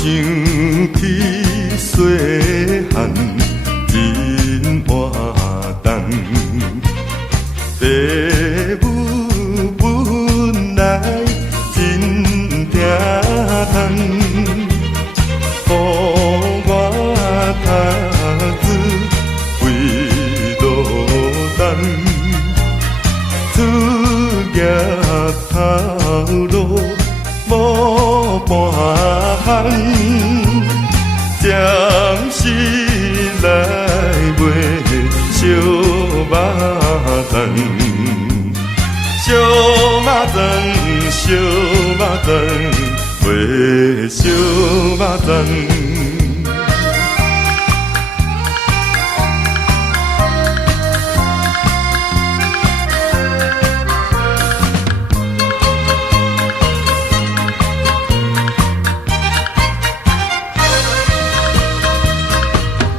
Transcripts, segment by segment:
起细汉真活动，父母本来真疼痛，予我读书为落单，出业头路无半项。暂时来卖小肉粽，小肉粽，小肉粽，卖小肉粽。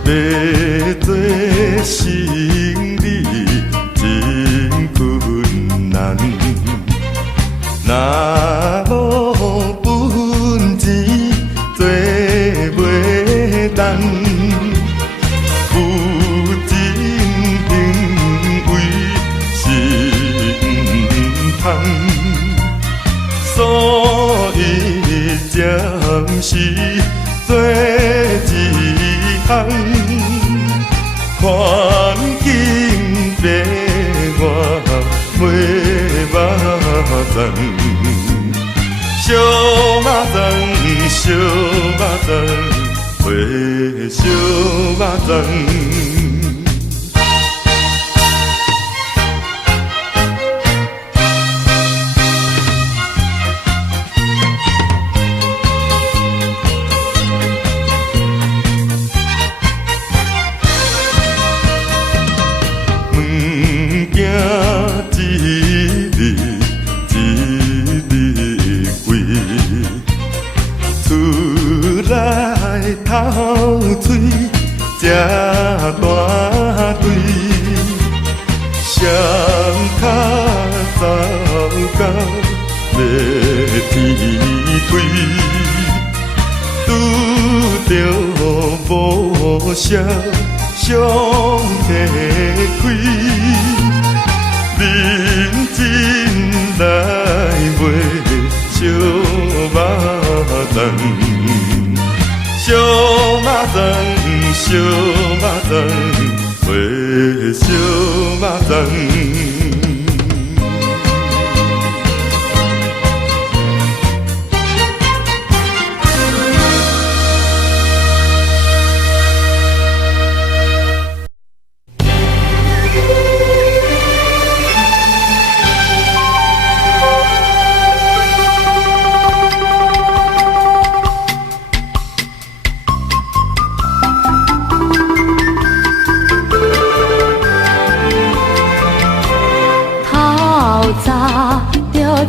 要做生理真困难，若无本钱做袂当，有真行为是毋通，所以暂时做一项。环境逼我卖肉粽，小肉粽，小肉粽，卖小肉粽。透嘴这大堆，双脚走到要天灰，拄着无少伤体开，认真来卖小肉粽。小肉粽，小肉粽，卖小肉粽。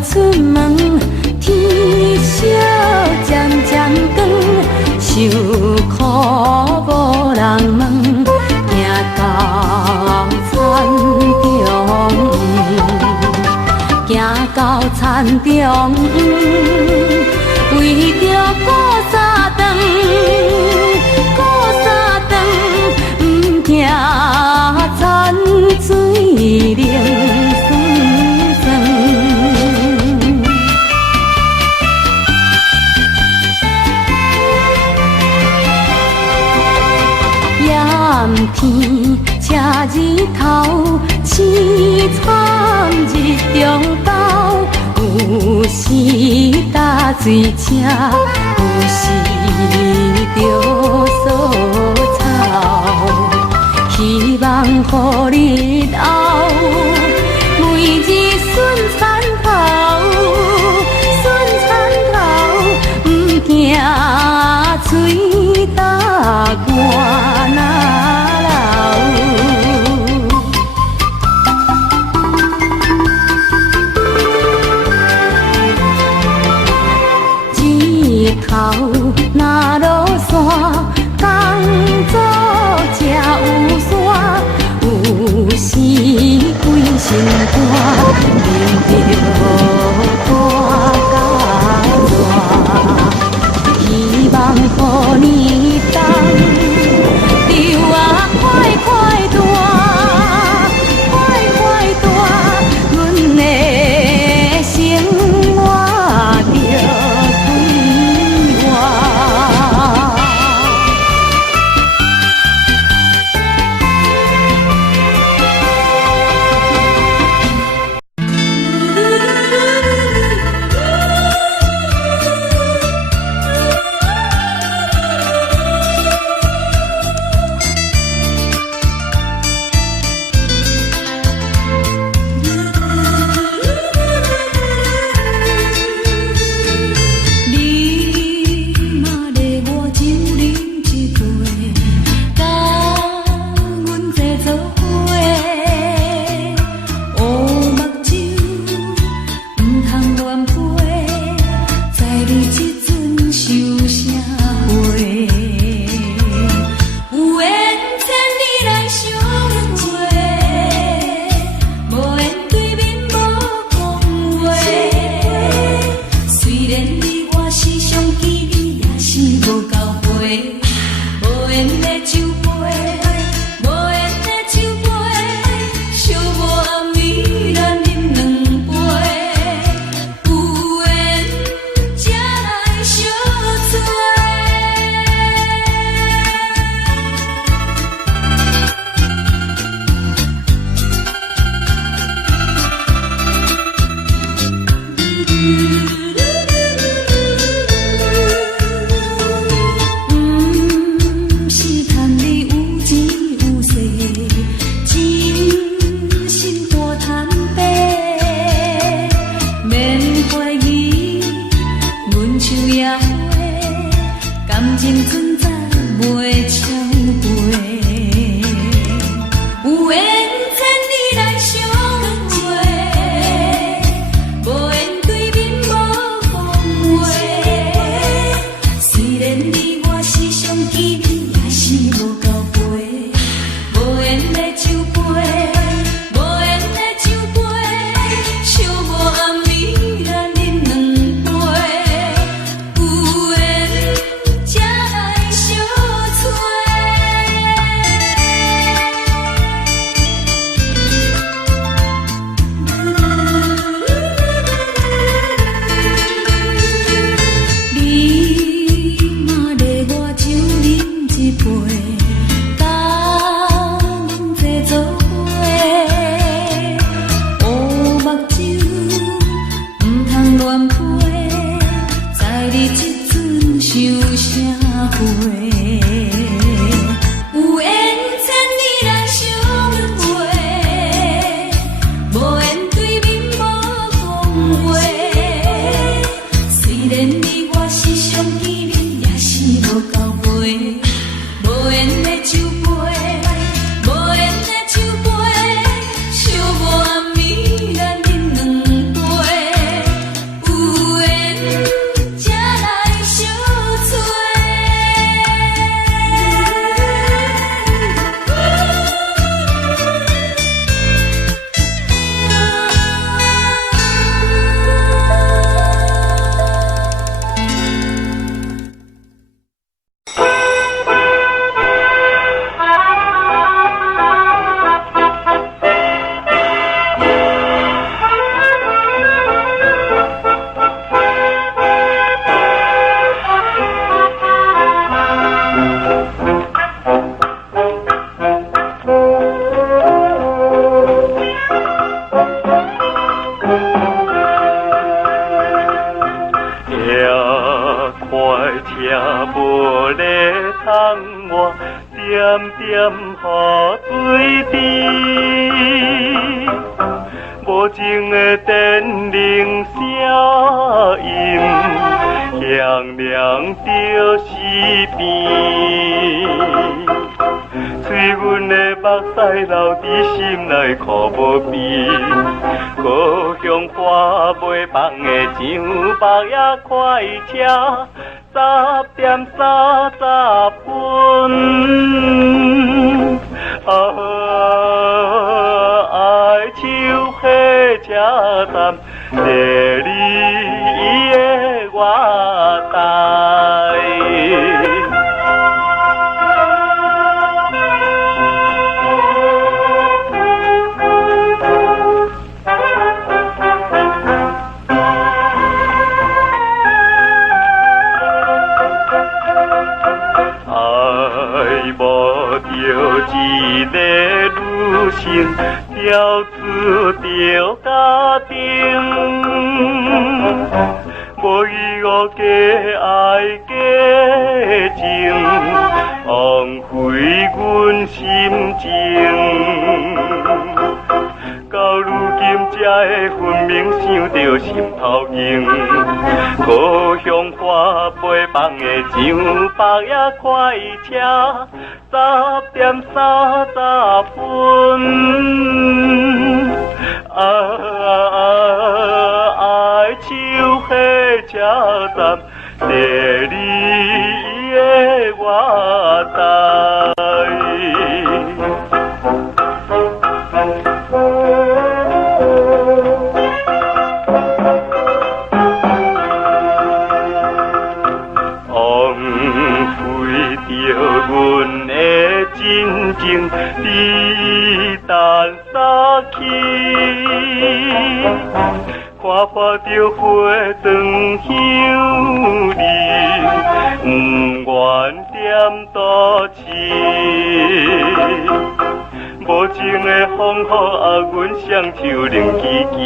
出门，天色渐渐光，受苦无人问，行到田中，行到田中，为着过三顿，过三顿，不惊泉水冷。天赤日头，凄惨日中斗，有时打水车，有时着扫草。希望予日后，每日顺田头，顺田头，不惊嘴大寒啊！头若落山，工作才有线，有时规身汗，淋着大甲热。希望上记你也是无够陪，无缘的酒杯，无缘的酒杯，寂寞暗暝咱饮两杯，有缘才来相撮。感情存在袂超过，有缘千里来相会，无缘对面无讲话。虽然你我时常记你，也是无够陪，无缘的酒杯，无缘的酒杯，寂寞暗暝咱饮两杯，有缘才来相撮。你嘛咧我酒饮一杯，甲阮坐做伙。乌目睭毋通乱飞，在你这阵想啥货？有缘千里来相会，无缘对面无讲话。虽然你我时常见面，也是无够陪，无缘的酒杯，无缘的酒杯，寂寞暗暝咱饮两杯，有缘才来相撮。快车无咧窗外，点点雨水滴，无情的电铃声音，响亮着耳边。催阮的目屎流伫心内，苦无边。故乡花袂放的上北夜快车，10点30分。爱手火车站，坐你的我台。一个女性跳出着家庭，无依无假爱假情，枉费阮心情。到如今才会分明想着心头硬，故乡花袂放的上北夜快车，10点30分。爱手火车站，坐你的我台。真情滴淡洒去，看破着花长香林，不愿点多情。无情的风雨啊，阮双手冷吱吱，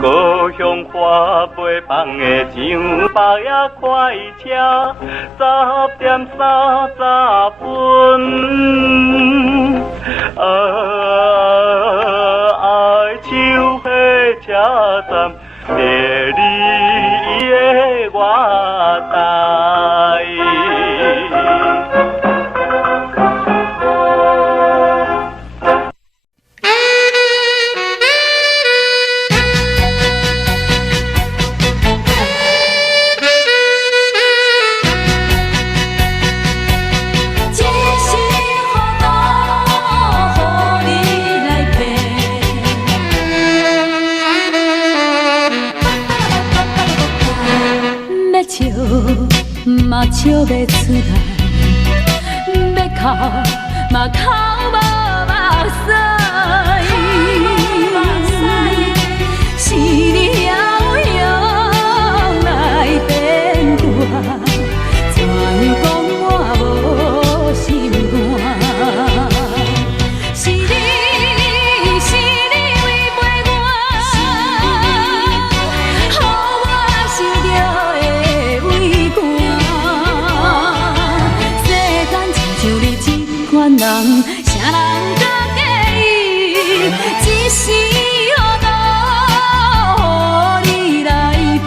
故乡花袂放的上白夜快车，10点30分。爱手火车站，地理的我台。嘛笑袂出来，要哭嘛哭无目屎，是你遥遥来电话，怎讲我无心肝？是你违背我，予我受着的委屈。款人，啥人搁介意？一时糊涂，予你来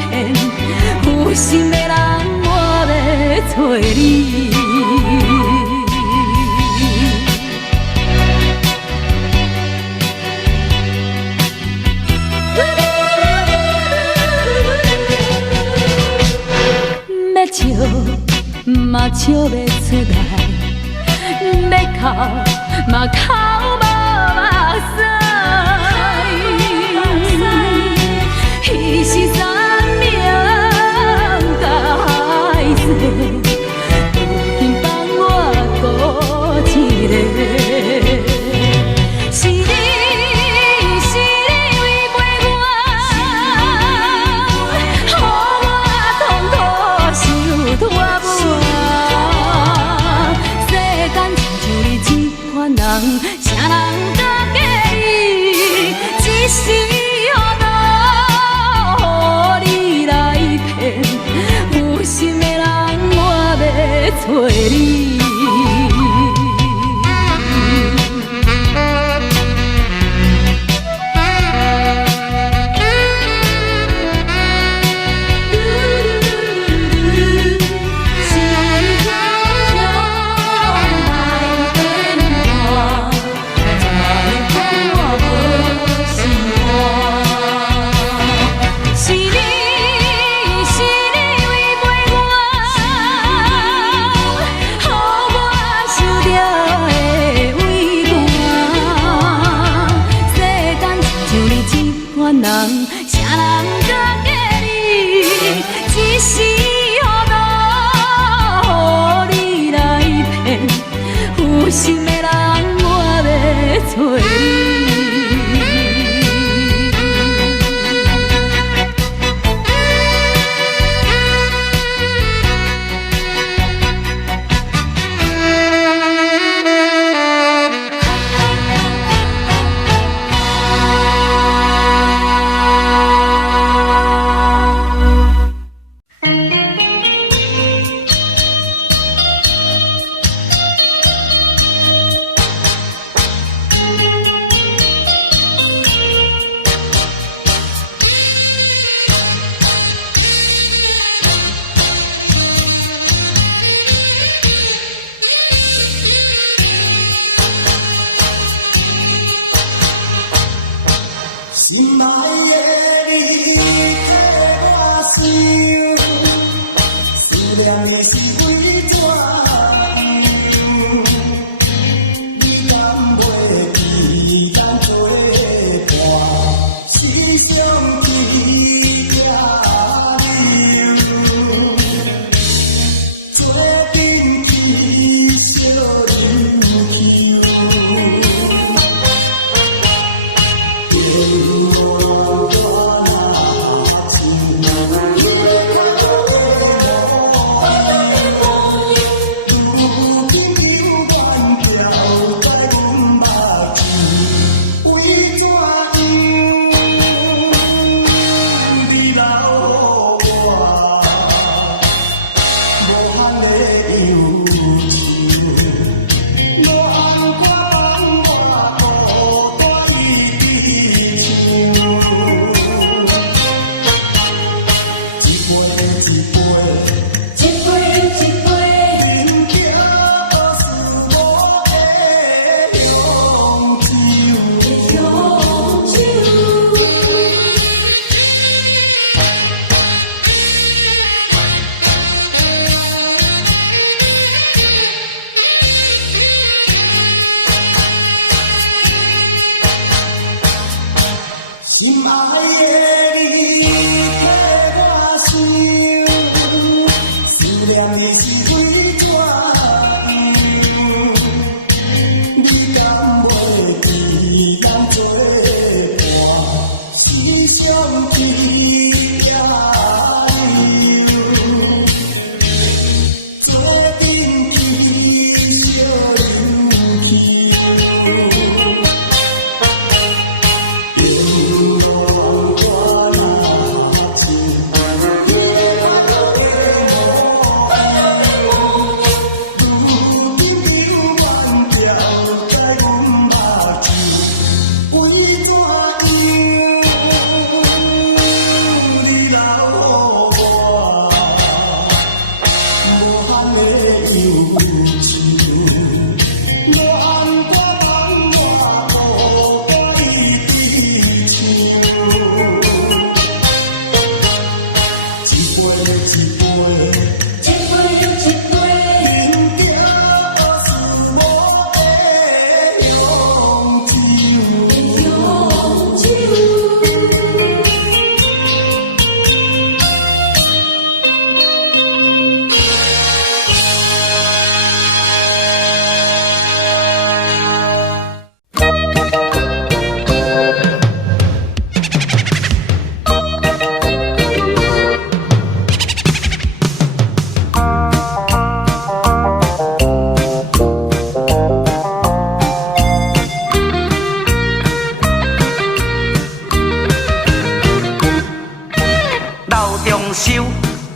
骗，有心的人我要找你。要笑嘛笑袂出来。要哭嘛哭无目屎，彼是三命甲海誓，有幸放我孤一个。是你违背我，予我痛苦受拖磨。人，啥人搁介意？一时糊涂，予你来骗，有心的人我要找你。人，啥人搁介意？一时糊涂，予你来骗，有心的人我要找你。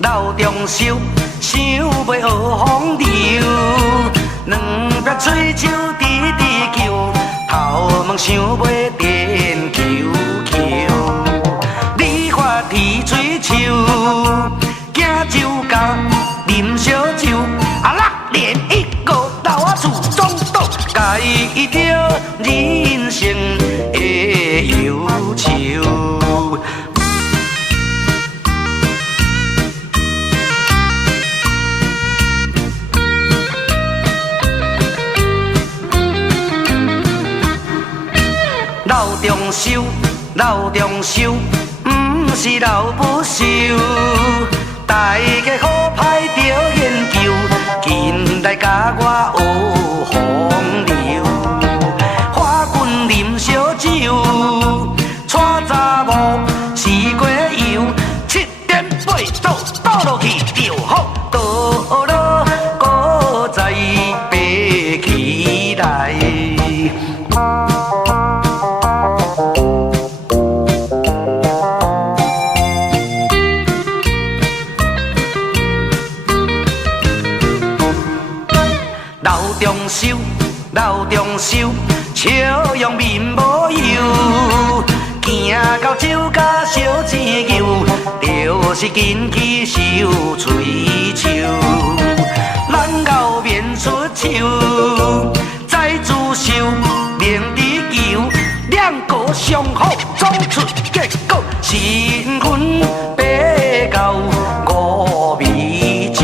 老中寿，想袂学风流，两撇嘴手直直叫，头毛想袂电球球。你看天水树，行酒家啉烧酒，6年1个老仔厝总倒，家己着人生的忧愁。老中寿，不是老不寿，大家好歹着研究，近来甲我学风流。花君啉烧酒，带查某四街游，7点8倒倒落去就好，倒落搁再爬起来。老中寿，笑容面无忧，行到酒家烧钱牛，就是紧去收嘴手。咱后面出手，再自首，明知求，两个相好，总出结果，新婚白到五味酒。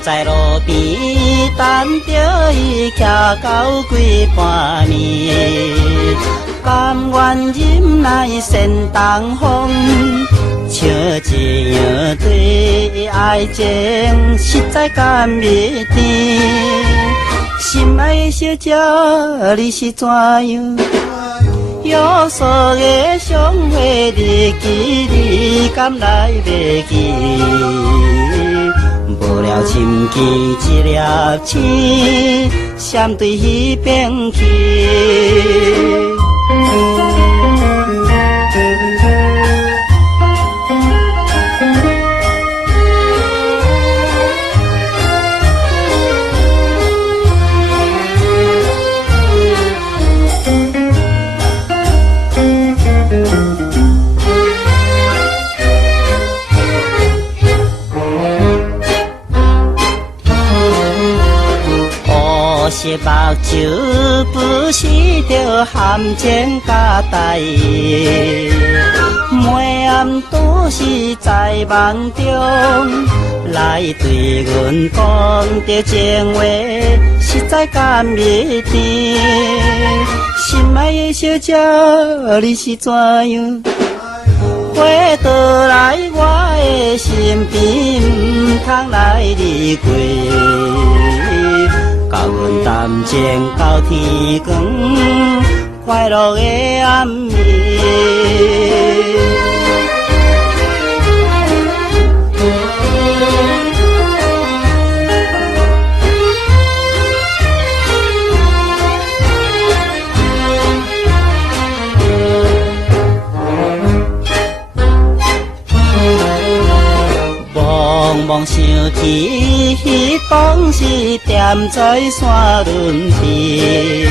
在路边等着伊，徛到几半暝，甘愿忍耐扇东风，笑一样对爱情实在甘蜜甜，心爱的小姐，你是怎样？约束的相会日期，你敢来袂记？无聊深见一粒星，闪对迄边去。是目睭不是着含情甲待，每暗都是在梦中来对阮讲着情话，实在甘蜜甜。心爱的小姐，你是怎样？回倒来我的身边，唔通来离开。甲阮谈情到天光，快乐的暗暝。茫茫想起，当时踮在山仑边，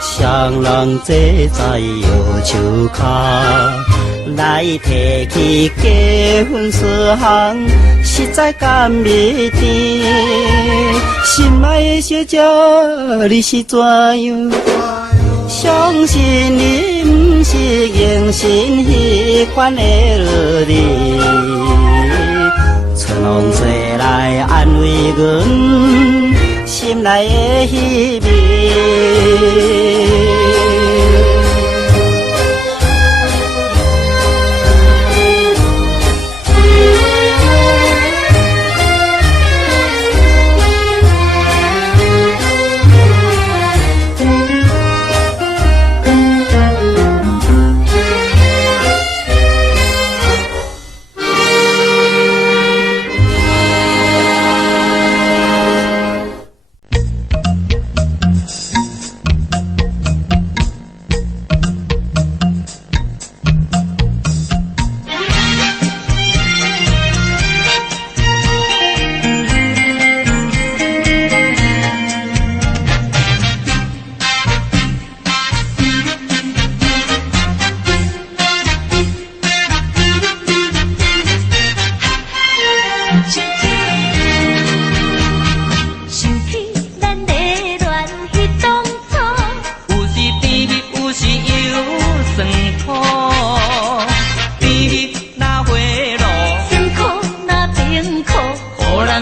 双人坐在摇树骹，来提起结婚事项，实在甘蜜甜。心爱的小姐，你是怎样？相信你不是硬心迄款的落力。春风吹来安慰阮心内的稀微。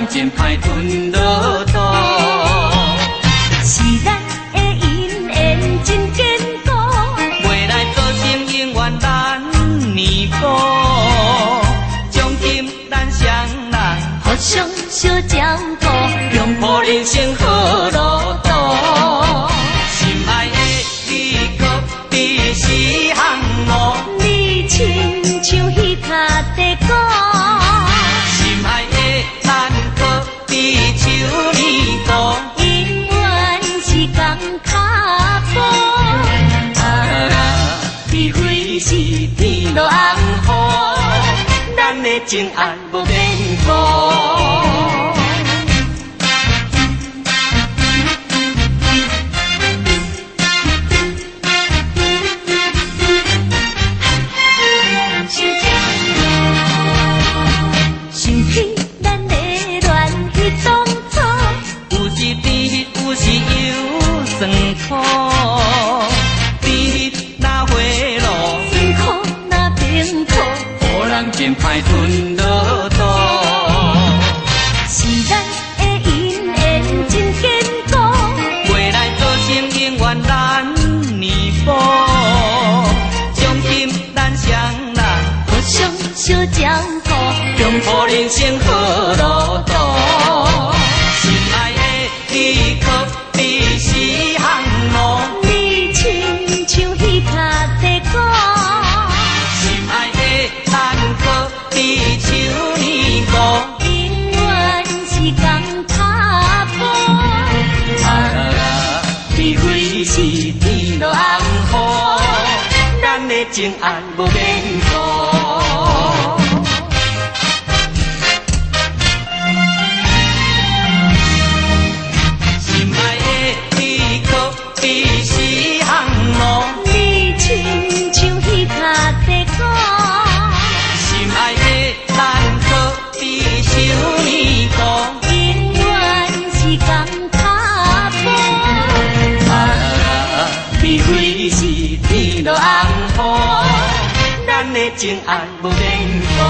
真歹吞落肚，是咱的姻缘真坚固，未来做成永远咱年补，将今咱双人互相相照顾，拥抱人生好路途。心爱的你，可比是项路，你亲像彼卡地歌。心爱的咱可比手年高，永远是共脚步。你非是天落红雨，咱的情爱无变故。想起咱的恋迄当初，有时甜，有时又酸苦，甜那花露，辛苦那冰苦，予人真歹吞落肚。是咱的姻缘真坚固，未来做成永远咱年补，将今咱双人互相相照顾，拥抱人生好路途。心爱的你，可比是情爱无免顾。心爱的你，可比是项路。你亲像彼卡地歌，心爱的咱可比想你多。永远是共脚步。你非是天落红雨，咱的情爱无免顾。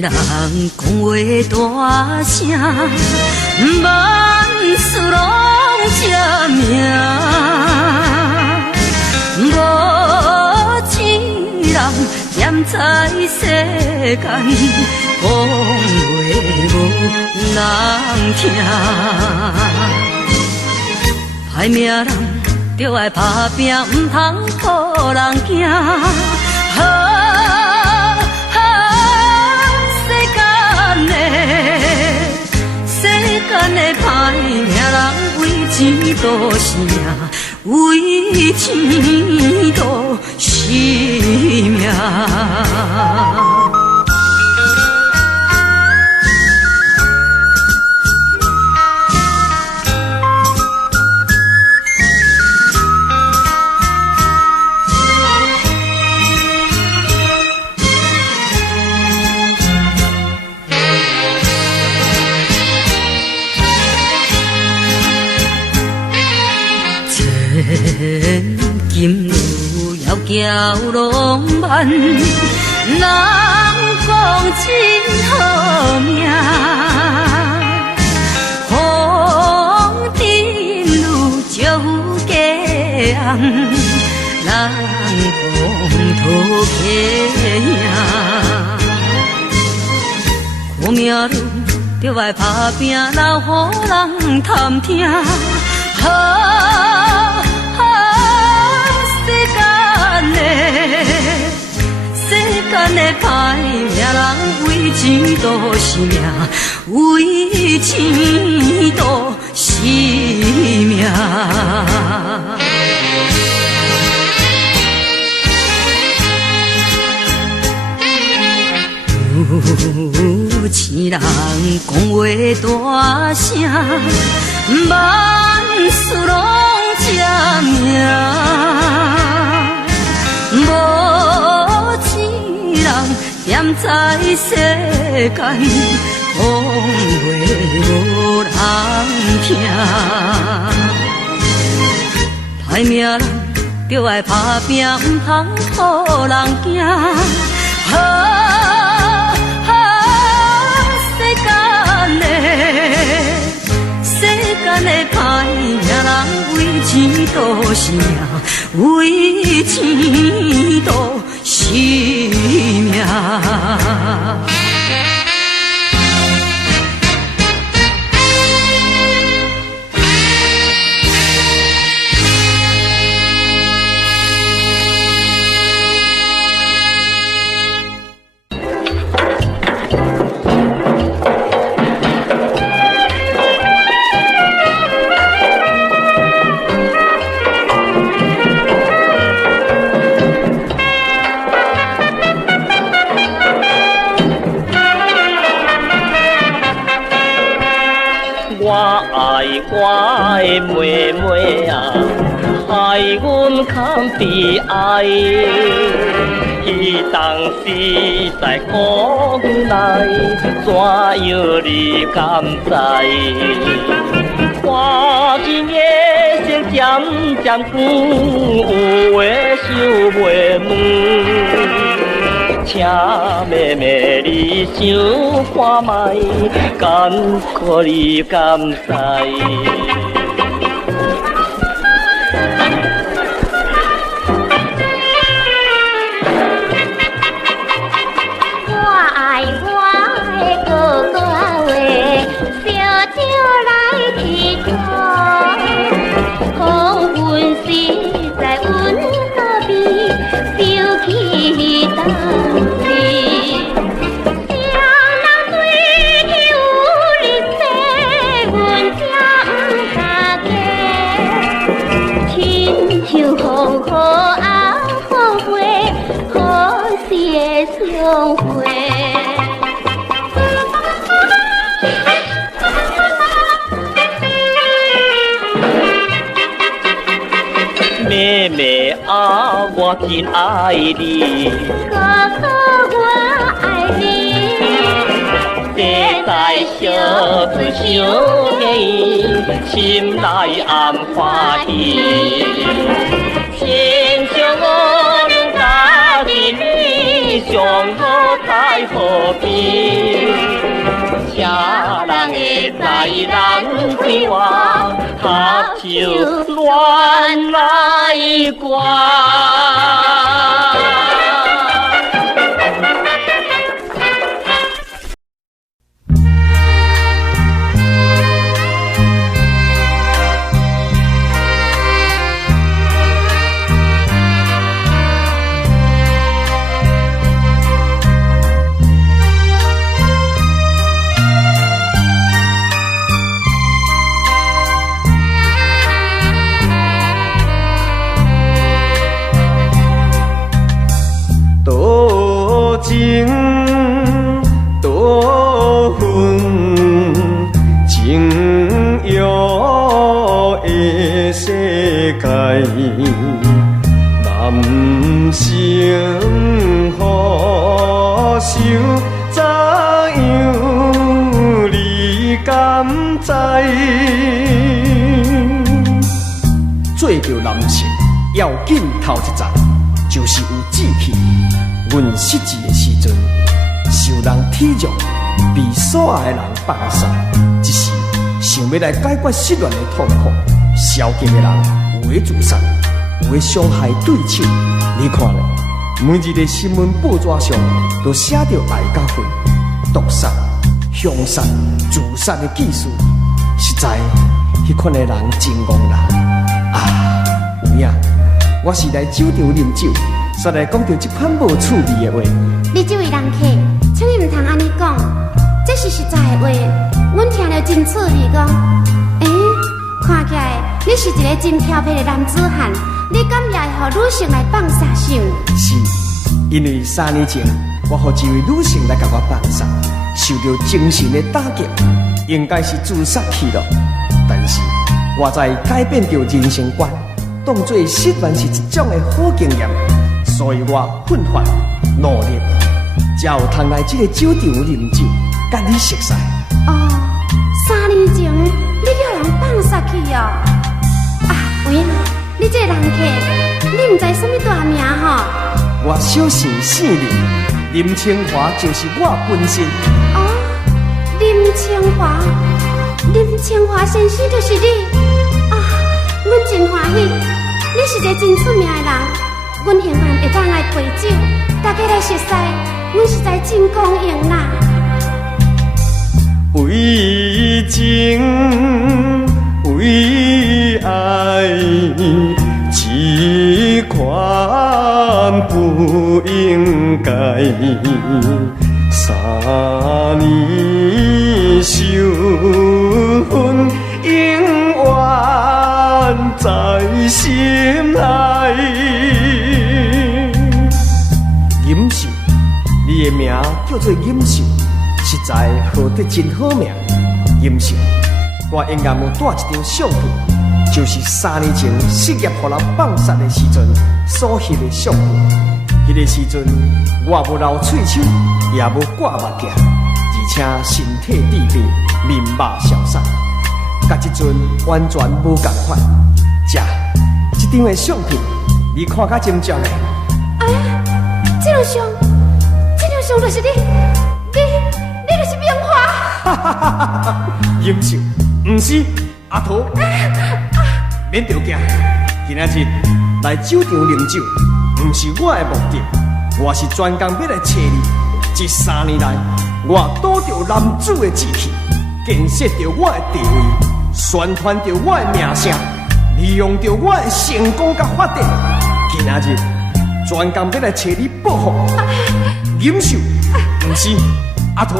人讲话大声，万事拢这命。无一人踮在世间，讲话无人听。歹命人着爱打拼，毋通予人惊。世间的歹命人为钱赌性命，为钱赌性命。金路遥桥浪漫，人讲真好命。风尘路招家红，人讲土客兄。苦命路着爱打拼，留予人探听。世间的歹命人为钱赌性命，为钱赌性命。有钱人讲话大声，万事拢这命。无一人踮在世间，讲话无人听。歹命人着爱打拼，毋通予人惊。世间的歹命人为钱赌性命，为钱赌性命。我的妹妹啊，害阮堪悲哀。伊当时在国内，怎样你敢知？看见夜色渐渐光，有话想袂问。请请妹妹你想看卖，甘可你甘知？妹妹啊，我真爱你，哥哥我爱你，这在小嘴相依，心内暗欢喜。亲像我两家人你上好在河边，车人会知人对我合手恋来歌。情多远，情遥的世界，男生好想怎样你敢知？做着男性要紧头一站，就是有志气。阮失志的时阵，受人体谅，被所爱的人放杀，一时想要来解决失恋的痛苦。消极的人有的自杀，有的伤害对手。你看咧，每日的新闻报纸上都写着爱甲恨、毒杀、凶杀、自杀的记事，实在迄款的人真戆人啊！有影，我是来酒场啉酒。煞来讲到这款无趣味的话，你这位人客，请你唔通安尼讲，这是实在的话，阮听了真趣味讲。看起来你是一个真调皮的男子汉，你敢也会予女性来放杀手？是，因为3年前我予一位女性来甲我放杀，受到精神的打击，应该是自杀去了。但是我在改变着人生观，当作失恋是一种的好经验。所以我奋发努力，才有通来这个酒场啉酒，甲你熟悉。哦，3年前你叫人放杀去哦。啊，有影，你这个人客，你唔知什么大名吼？我小姓姓林清华就是我本身。哦，林清华先生就是你。啊，阮真欢喜，你是一个真出名的人。阮现在会当来陪酒，大家来熟悉，阮实在真高兴啦。为情为爱，这款不应该。3年受恨，永远在心内。임秀，你的名叫做임秀，实在好得真好命。임秀，我应该有带一张相片，就是3年前失业予人放杀的时阵所翕的相片。迄个时阵，我无流喙鬚，也无挂目镜，而且身体地病，面目消瘦，甲即阵完全无共款。这张的相片，你看甲真像诶。哎呀，这张相，秀就是你就是明华。哈哈哈哈！英秀，唔是阿桃，免着惊。今仔日来酒场饮酒，唔是我的目的，我是专工要来找你。这3年来，我赌着男子的志气，建设着我的地位，宣传着我的名声，利用着我的成功甲发展。今仔日专工要来找你报复。英秀，唔是阿桃，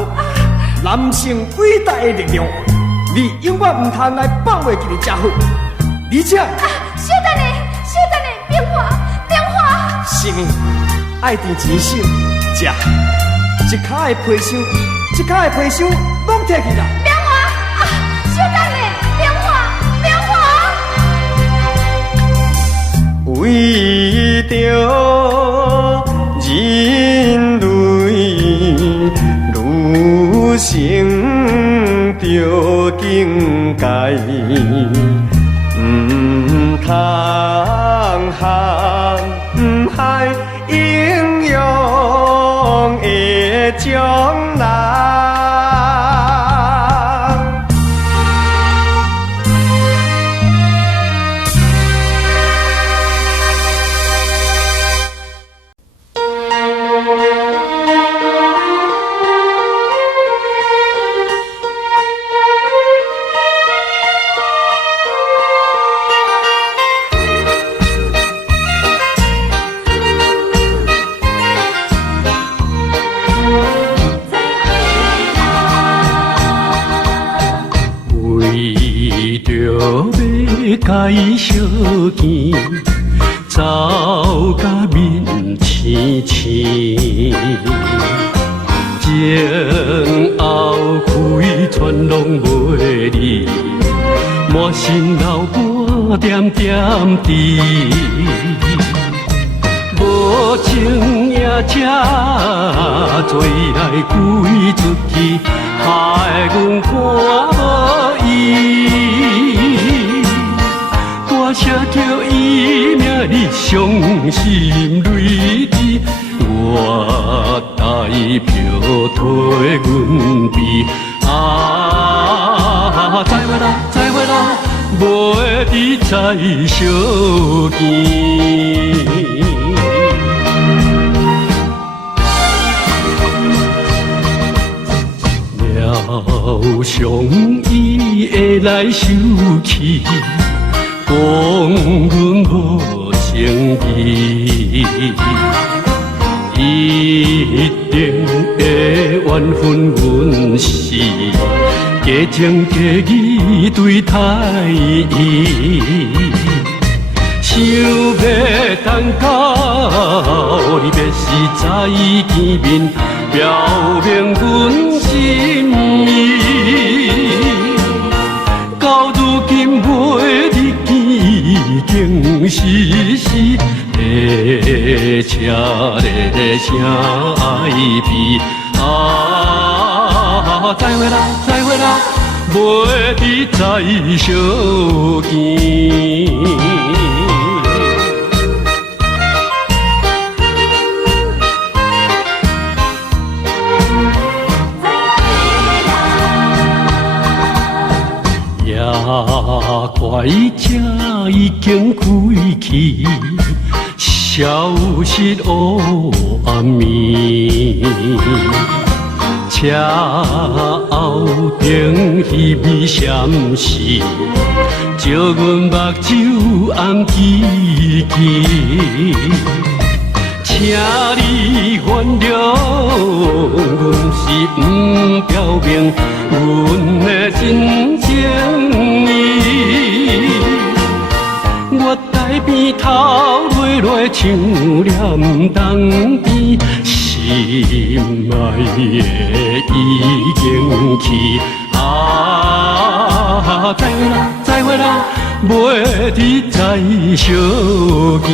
男性伟大的力量，你永远唔通来放袂记你才好。而且，小等下，明华。是呢，爱甜钱少，食一骹的皮箱，拢摕去啦。明华小等下，明华。为着人类愈成着境界，唔通害唔害英勇的将来。该小见，走甲面青青，前后开全拢袂离，满心流汗点点滴，无情也这做来归出去，害阮看无依。我写着伊名，你伤心泪滴，我代表替阮悲。再会啦，袂伫再相见。了伤伊会来受气。讲阮无情义，一定会怨恨阮是假情假意对待伊，想要等到你要是早已见面，表明阮心意，到如今袂离。已经是列车的声哀悲，再会啦，袂伫再相见。快车已经开去，消失黑暗暝。车后边稀微闪烁，照阮目睭红记记。请你原谅，阮是不表明阮的真情意。我在边头落像念冬边，心爱的已经去。再会啦，袂伫再相见。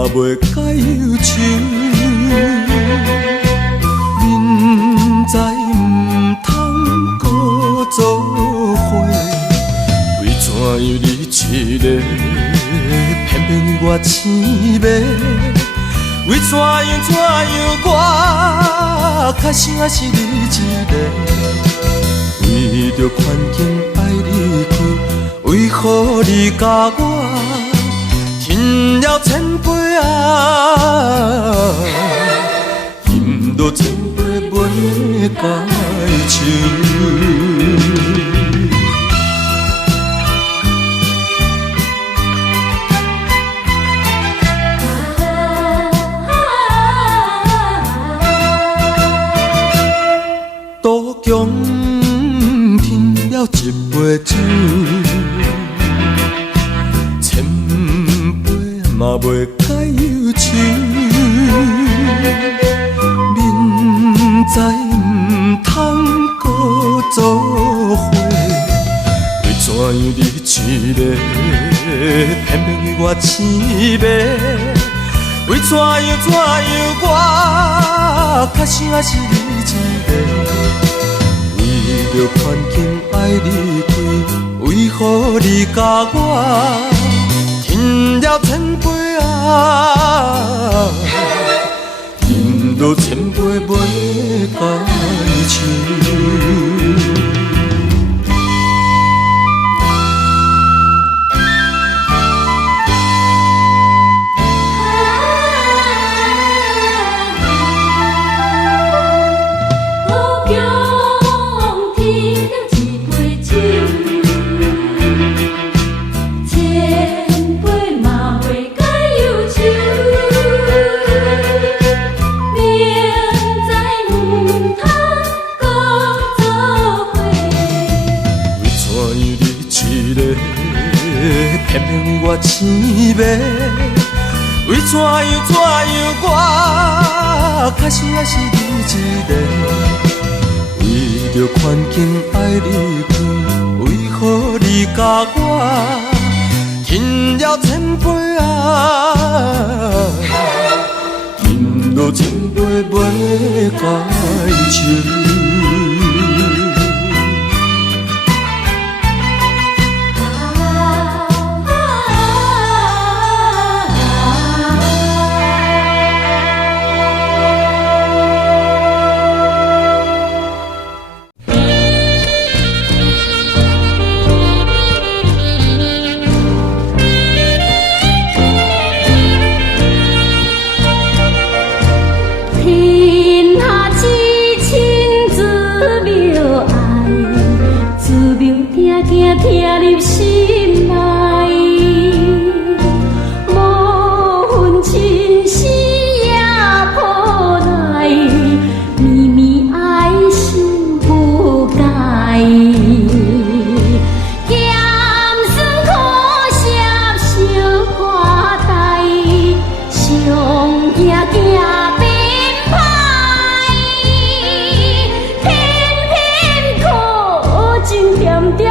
嘛袂解忧愁。明知毋通搁做伙，为怎样你一个偏偏我青梅？为怎样我较想是你一个？为着环境爱离开，为何你甲我饮了千杯啊？饮落千杯袂解愁。都强添了一杯酒，千杯嘛袂解忧愁。明知毋通搁做伙，为怎样你一个偏偏我青梅？为怎样我较想是你一个？为着环境爱离开，为何你甲我饮了千杯啊？饮落千杯袂解愁。偏偏我青梅，为怎样我较想是你一个？为着环境爱离开，为何你甲我饮了千杯啊？饮落千杯袂解愁。听入心内，无分亲死也抱来，绵绵爱心不改。咸酸苦涩小看待，上行行变歹，偏偏苦情点点。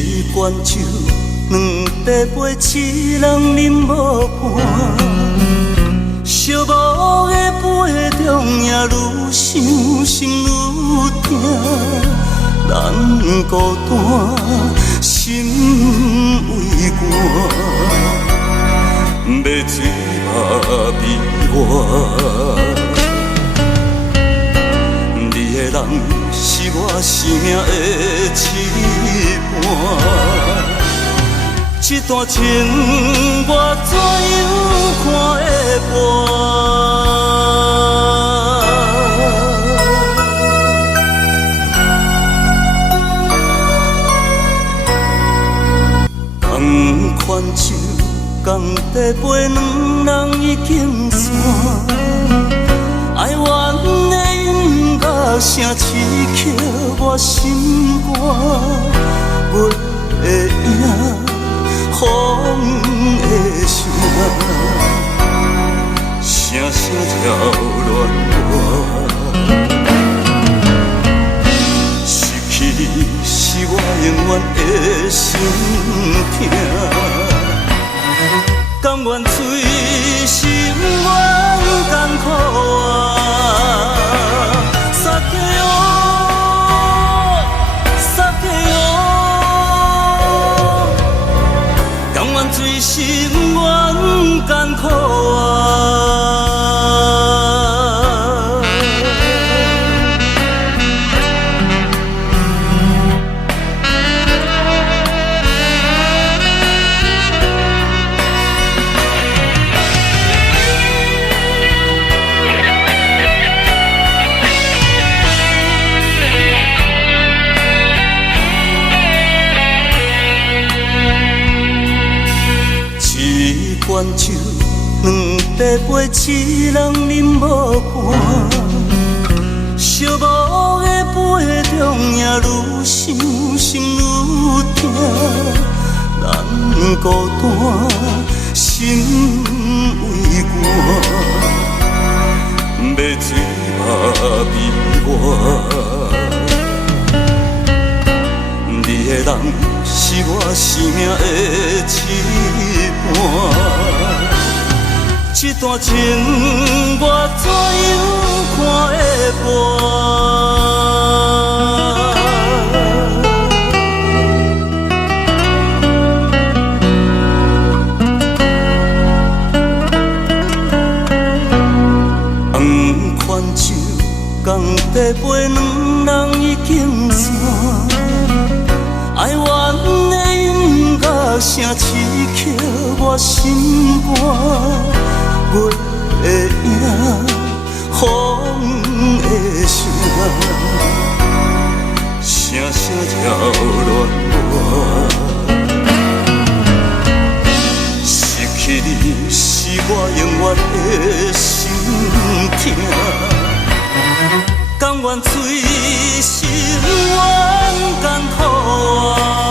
一罐酒，两块杯，一人饮无半。寂寞的杯中，也愈想心愈痛，人孤单，心为寒，要醉嘛悲哀。你的人是我生命的一半。这段情我怎样看会破？同款酒，同地杯，两人已经散。哀怨的音乐声刺激我心肝，月的影。风的声，声声扰乱我。失去你是我永远的心痛，甘愿醉心愿艰苦啊！撒给我，撒给我。甘愿醉心愿艰苦啊！一罐酒，两块杯，一人饮无半。寂寞的杯中，也愈想心愈痛，人孤单，心为寒，要醉嘛悲哀。你的人是我生命的一半。这段情我怎样看会破？同款酒，同地杯，两人已经散。哀怨的音乐声刺激我心肝。月的影，风的声，声声扰乱我。失去你是我永远的心痛，甘愿醉心愿艰苦啊！